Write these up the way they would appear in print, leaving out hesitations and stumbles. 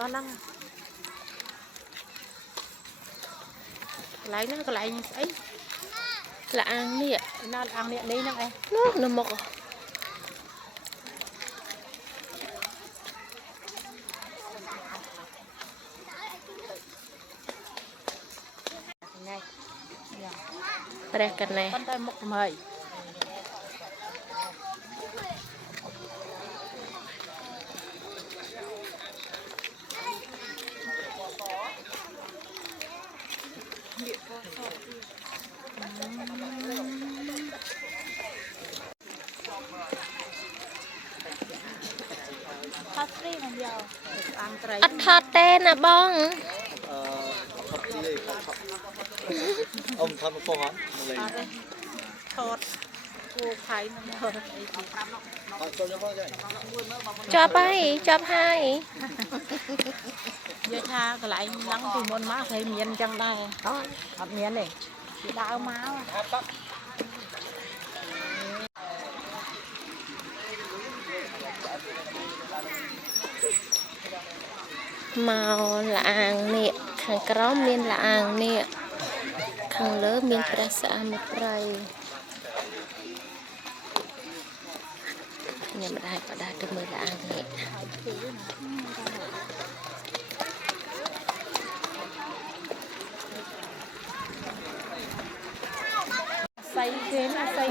đó năng lấy nó lại ấy là ăn nè nó ăn nè đi nó em nó mọc này đây cái này con tay mọc màyอัดทอดเต้นนะบ้องông thăm một con hả?ทอดกูไข่น้ำมันจอบให้ เยอะชาก็ไหลลังtừ môn má thấy miên chẳng đây đó học miên này chị đào máu màu lạng nè khang kéo miên lạng nè khang lỡ miên prasa một ray nhà mình hay có đa từ mười lạng nè xây thế là xây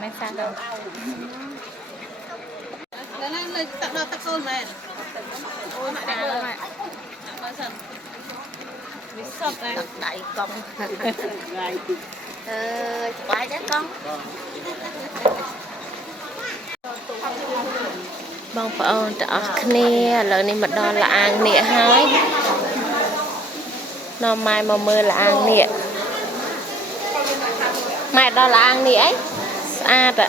mấy xa đâu lên tận đó tắc côn này ôi mẹ đẹp rồi mẹ bao giờ bị sập này đại công quay đấy con bông phải ôn trở kia lần này mình đo là ăn nè hái nó mai mà mưa là ăn nè mai đo là ăn nè ấy à ạ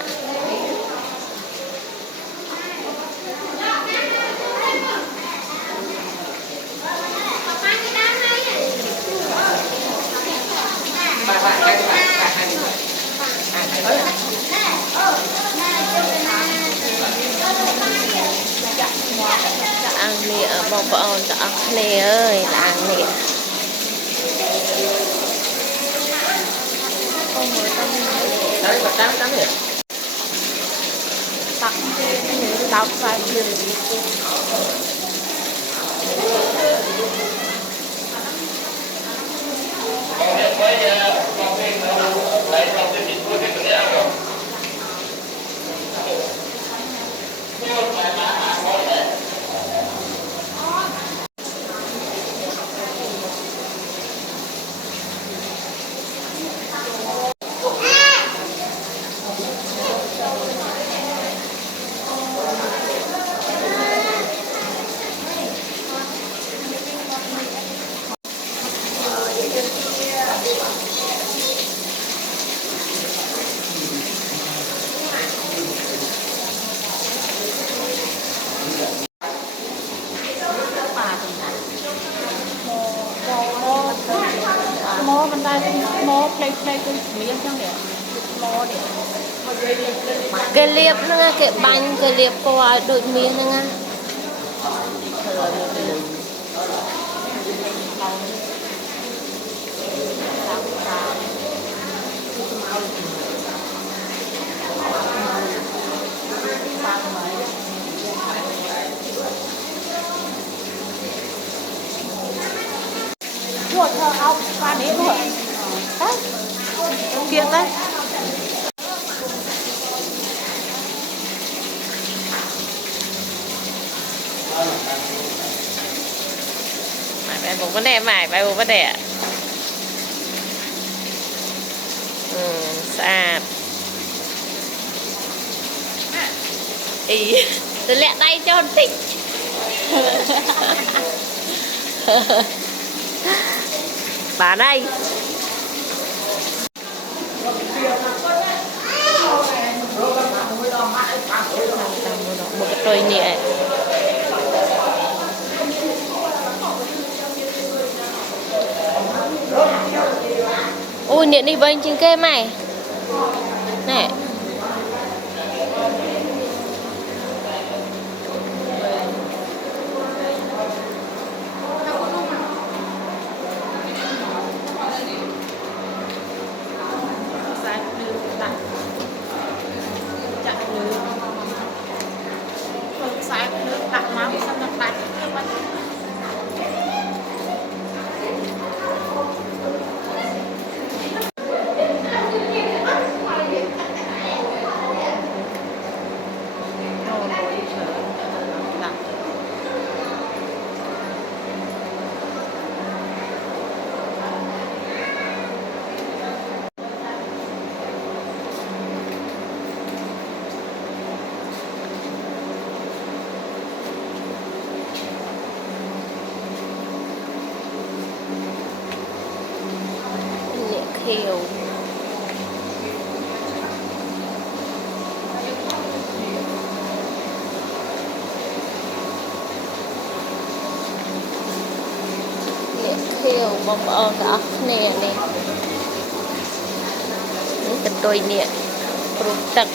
ăn nè bông phải ôn trở nè ơi là ăn nè Đấy, và cám này. tặng đọc và nhìn mô bên đây mô play cái miếng chẳng để mô để cái liệp nó nghe cái bánh cái liệp qua đôi miếng nó nghe chuột thơ ốc qua đấy rồi đấy kia đấy bài bụng vấn đề bài bụng vấn đề sạch ý tôi lẹ tay cho thích bà đây một cái trôi nhẹ ui nhện đi bên trên kê mày nè បងប្អូនទាំងអស់គ្នានេះនេះកន្ទុយនេះព្រោះទឹក